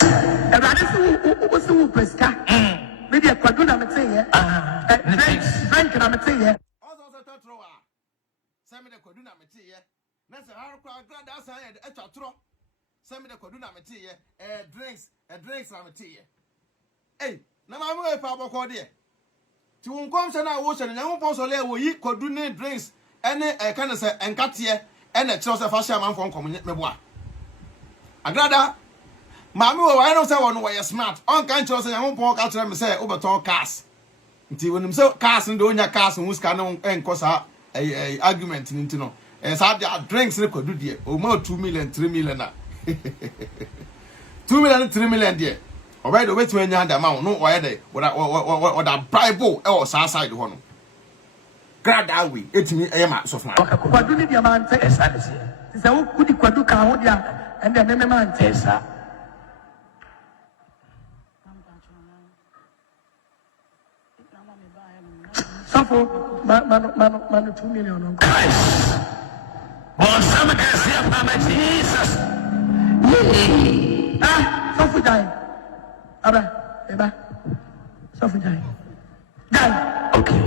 Everybody so wo preska maybe kwadu na me say here drink na me say here Semi de kwadu na meti ye na se har kwa Agradaa san ye etwa tro semi de kwadu na meti ye drinks na meti ye na ma mo e pa boko de ti won kom se na wo se na Nyankopon so le wo yi kwadu ne drinks ene kan se enkate ene kire se fa sha man fon kom meboa Agradaa ma me wo wa no se wo no wo smart on kan kire se Nyankopon ka kire me se wo beton cars nti wonim se cars ndo onya cars hu ska no enkosa argument nintino sa drinks ne kwadu de o ma 2 million 3 million na 2 million 3 million de already wetin anya da ma no o ye de what a bible e o side ho no Agradaa we etimi ma so fun kwadu ne de man te esa de se wo kudi kwadu ka ho dia and de me man te esa Suffer, man, 2 million. Christ. Well, some can see a Jesus. Suffer die. Aba. Suffer die. Die. Okay.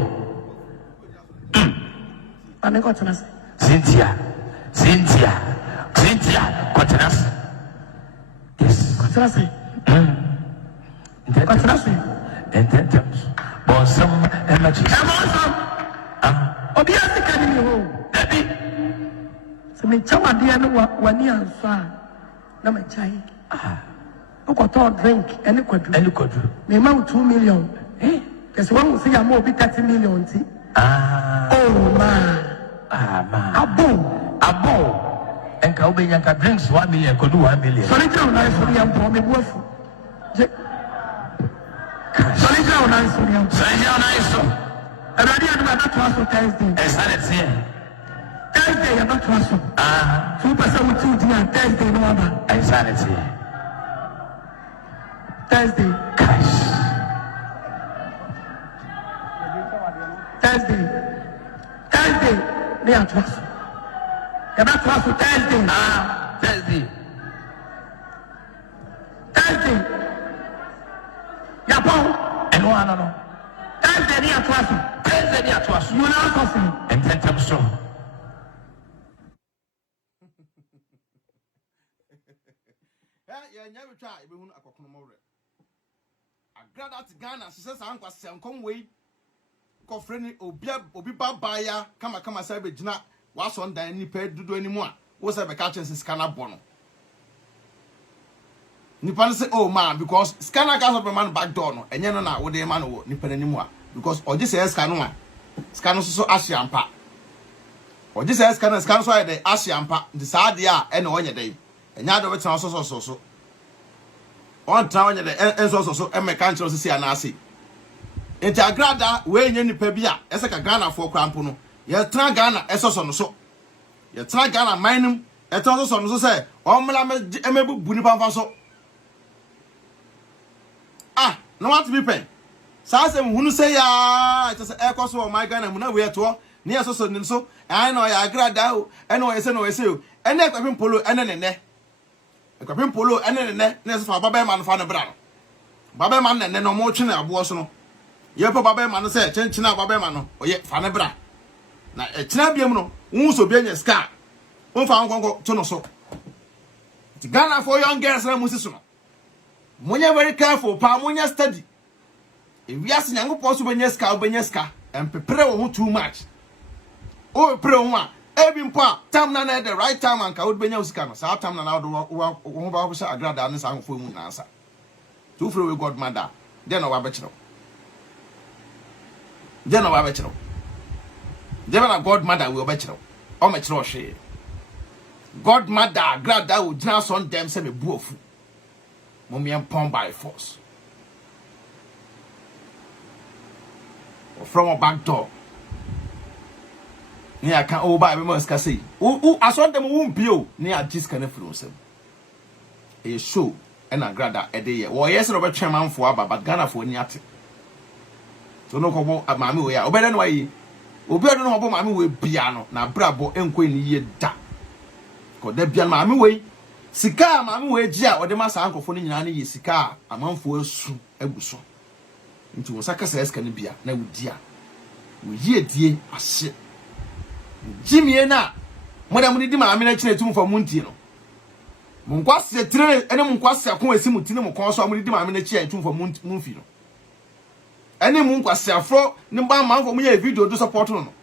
And got us. Cynthia. Got us. Yes. Got us. Got us. And then some energy. Obi asika ni ho. Dabi. Se me chawa dia no wani ansa na me chai. Okoto drink any kwadu. Me ma 2 million. Kesi wan say am obi 30 million ti. Oh man. Abo. Enka obi yanka drinks 1 million kwadu 1 million. So let you na so yam po me buafu. Sorry, Everybody had not transfer Thursday. Thursday, you're not transfer. 2% with 2 D and Thursday, no other. Thursday. Thursday, they are transfer. You're not transfer Thursday. Thursday. Yapon. And no. Thursday, they are transfer. Any at us, you are coughing. And then I'm so. Yeah, never try. We won't accommodate. Agradaa to Ghana, she says, I'm going to come way. Friendly obi babaya kama sabe jina was on da ni pe do anymore wo say be catch scanner bono nipa say oh man because scanner gas up man back door no enye no na wo de man wo nipa anymore because oje say scanner so ahyiampa oje say scanner so ay de ahyiampa the saade a e na onye dey enya do betan so on tra onye de so e me kan chiro sisi anase enti Agradaa we nye nipa bi a ese ka Ghana fo krampo no ye tra Ghana esoso no so ye tra Ghana minum eto so no so say omla emebubu nipa fa so no want be pen sa se hunu say ya it say e koso o my Ghana mu na we eto ne esoso ni so ai no ya Agradaa o ene o yese no yese o ene Akuapem poloo ene ne Akuapem poloo ene ne na se fa baba man fa no bra no baba man ne no mo twe na abo so no ye po baba man say chenchina baba man no oye fa ne bra na echina biam no wu so bianya ska won fa nkonko to no so ti Ghana for young girls na musisu no munya very careful pa munya study e wiase nyankopon so benya ska and prepare wo too much o pray wo a ebi mpa time na the right time and ka wo benya usika no sa time na wo ba wo sha Agradaa ne sa hofo mu na ansa to free we god mother then wa be kire then wa be kire then na god mother we be kire o me kire o hwe god mother Agradaa wo jina son dem se me buofu mommy pon by force or from a back door ni aka o ba be must say o aso dem wo mpio ni a jiska na furu nsem e show and Agradaa e dey wo yes no be twemanfo aba but Ghana fo ni ate so no ko bo maami we ya obere no wayi obi odo no bo maami we bia no na brabo enko ni ye da ko da bia maami we sika maami we gi a ode masa ankofo ni nyina ne ye sika amanfo asu aguso nti wo saka sa eska ne bia na wudi a wo ye die ahye jimie na modam ni di maami na kire tum fa muntie no munkwase tire ene munkwase akon asimu tine mu kon so amudi di maami na kire tum fa munfi no ene munkwase afro ni ba manfo mu ye video do support no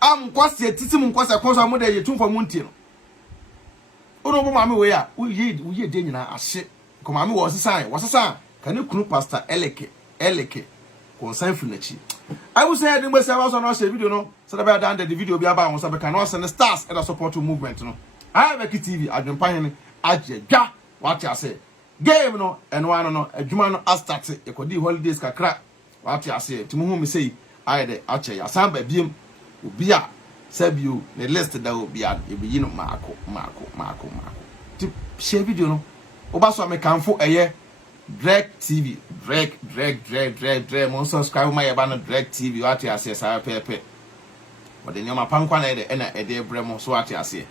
am kwase titi munkwase kon so amudi ye tum fa muntie no ono bo maami we a wo ye de nyina ahye ko maami wo sesa kan kunu pastor eleke konsan funachi I will say I didn't say I was on our video no so that I done the video be about on so can also the stars and support movement no I have a TV Adwenepahene agya what you say game no and one no adwuma no start e kodi holidays kakra what you say to mu me say I dey ache ya san ba biem obi a sabio the list that will be at e be no maako ti share video no oba so me kanfo eye Drake TV, Drake. Mon subscribe my banner Drake TV. What you say, sir? Pepe. But then you my pankwa na ede na ede bremo. So what you say?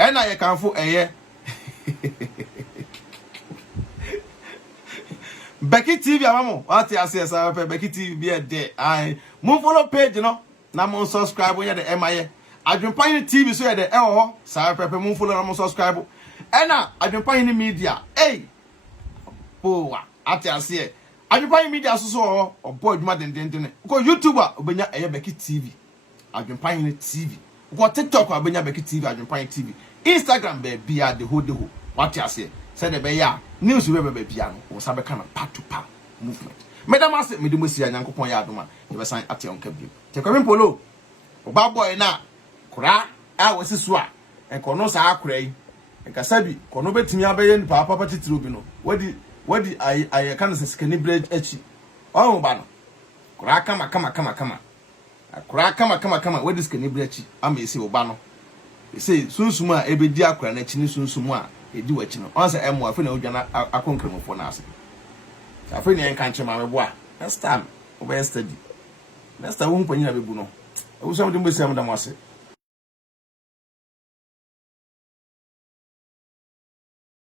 Ena ye kanfu eye. Becky TV, amamo. What you say, sir? Pepe. Becky TV be a day. I move follow page, you know. Na mon subscribe when you the MIA. Adwenepahene TV so you the oh, sir Pepe. Move follow na mon subscribe. Ena Adwenepahene media. Hey. Poa ati ase Adwenepahene media so boy dwuma den ko YouTuber obenya eye Becky TV Adwenepahene TV ko TikTok obenya Becky TV Adwenepahene TV Instagram be bia the whole what you say say the be ya news we be bia no wo sabe kana part to part movement madam ase me de mosi anyankopon ya adoma e be san ate on kabiem Akuapem poloo oba boy na kura a wasisu a enkono sa akura yi enkasabi kono betimi abaye ni papa titiro bi no wadi I can say skinny bread echi oh bano kura kama kura kama wadi skinny bread echi ama ese obano ese sunsumu a ebedi akura na echi ni sunsumu a edi wachi no on say emu afi na odwana akonkremofo na ase afi ni enka nchema mebo a next time obey study next time wo mpanyina bebu no wo so mo de mbesi am da mo ase